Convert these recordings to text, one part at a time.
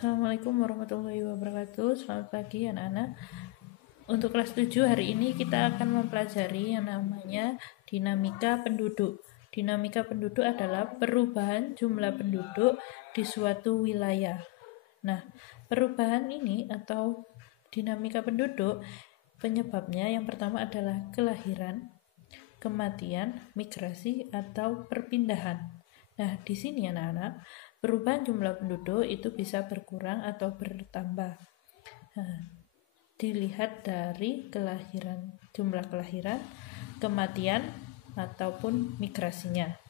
Assalamualaikum warahmatullahi wabarakatuh. Selamat pagi anak-anak. Untuk kelas 7 hari ini kita akan mempelajari yang namanya dinamika penduduk. Dinamika penduduk adalah perubahan jumlah penduduk di suatu wilayah. Nah, perubahan ini atau dinamika penduduk penyebabnya yang pertama adalah kelahiran, kematian, migrasi atau perpindahan. Nah, di sini anak-anak, perubahan jumlah penduduk itu bisa berkurang atau bertambah. Nah, dilihat dari jumlah kelahiran, kematian, ataupun migrasinya.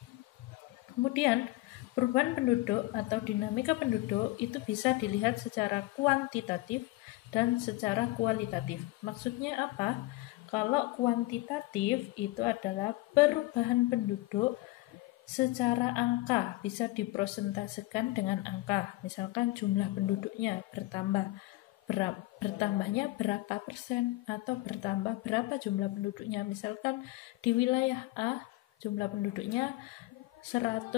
Kemudian, perubahan penduduk atau dinamika penduduk itu bisa dilihat secara kuantitatif dan secara kualitatif. Maksudnya apa? Kalau kuantitatif itu adalah perubahan penduduk secara angka, bisa dipresentasikan dengan angka. Misalkan jumlah penduduknya bertambahnya berapa persen atau bertambah berapa jumlah penduduknya. Misalkan di wilayah A jumlah penduduknya 100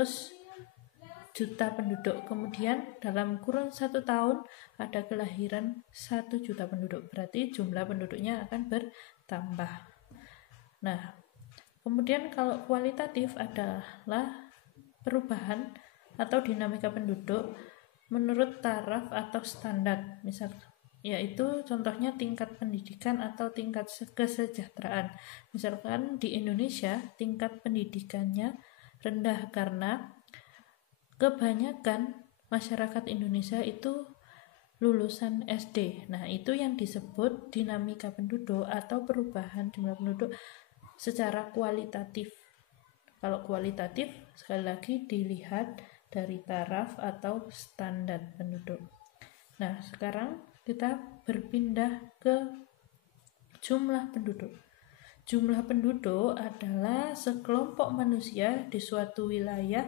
juta penduduk, kemudian dalam kurun 1 tahun ada kelahiran 1 juta penduduk, berarti jumlah penduduknya akan bertambah. Nah, kemudian kalau kualitatif adalah perubahan atau dinamika penduduk menurut taraf atau standar, yaitu contohnya tingkat pendidikan atau tingkat kesejahteraan. Misalkan di Indonesia tingkat pendidikannya rendah karena kebanyakan masyarakat Indonesia itu lulusan SD. Nah, itu yang disebut dinamika penduduk atau perubahan jumlah penduduk secara kualitatif. Kalau kualitatif sekali lagi dilihat dari taraf atau standar penduduk. Nah, sekarang kita berpindah ke jumlah penduduk. Jumlah penduduk adalah sekelompok manusia di suatu wilayah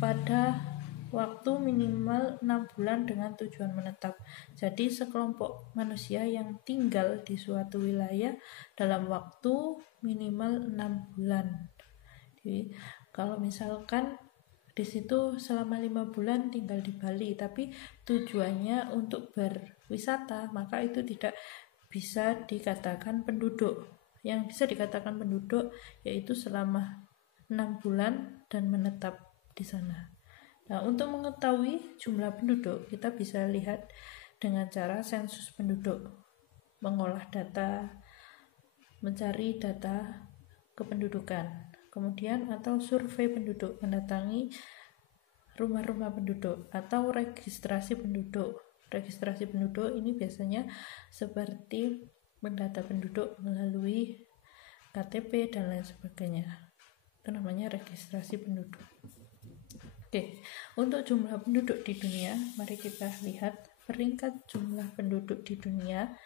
pada waktu minimal 6 bulan dengan tujuan menetap. Jadi sekelompok manusia yang tinggal di suatu wilayah dalam waktu minimal 6 bulan. Jadi kalau misalkan di situ selama 5 bulan tinggal di Bali, tapi tujuannya untuk berwisata, maka itu tidak bisa dikatakan penduduk. Yang bisa dikatakan penduduk yaitu selama 6 bulan dan menetap di sana. Nah, untuk mengetahui jumlah penduduk, kita bisa lihat dengan cara sensus penduduk, mengolah data, mencari data kependudukan, kemudian atau survei penduduk, mendatangi rumah-rumah penduduk, atau registrasi penduduk. Registrasi penduduk ini biasanya seperti mendata penduduk melalui KTP dan lain sebagainya. Itu namanya registrasi penduduk. Oke, untuk jumlah penduduk di dunia, mari kita lihat peringkat jumlah penduduk di dunia.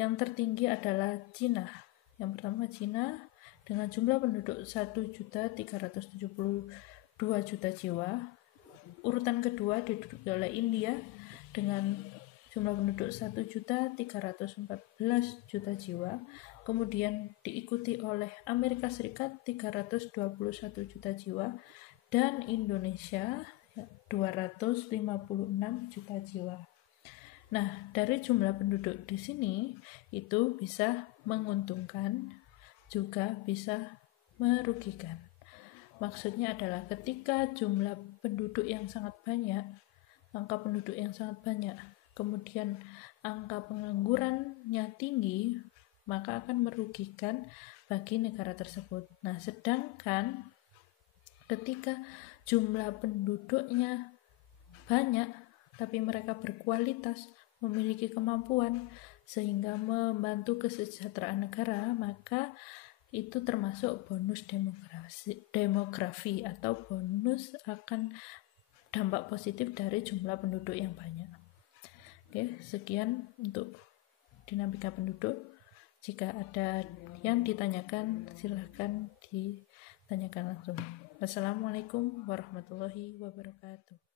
Yang tertinggi adalah Cina. Yang pertama Cina dengan jumlah penduduk 1.372 juta jiwa. Urutan kedua diduduki oleh India dengan jumlah penduduk 1.314 juta jiwa. Kemudian diikuti oleh Amerika Serikat 321 juta jiwa. Dan Indonesia 256 juta jiwa. Nah, dari jumlah penduduk di sini itu bisa menguntungkan, juga bisa merugikan. Maksudnya adalah ketika jumlah penduduk yang sangat banyak, angka penduduk yang sangat banyak, kemudian angka penganggurannya tinggi, maka akan merugikan bagi negara tersebut. Nah, sedangkan ketika jumlah penduduknya banyak tapi mereka berkualitas, memiliki kemampuan sehingga membantu kesejahteraan negara, maka itu termasuk bonus demografi atau bonus akan dampak positif dari jumlah penduduk yang banyak. Oke, sekian untuk dinamika penduduk. Jika ada yang ditanyakan, silahkan ditanyakan langsung. Wassalamualaikum warahmatullahi wabarakatuh.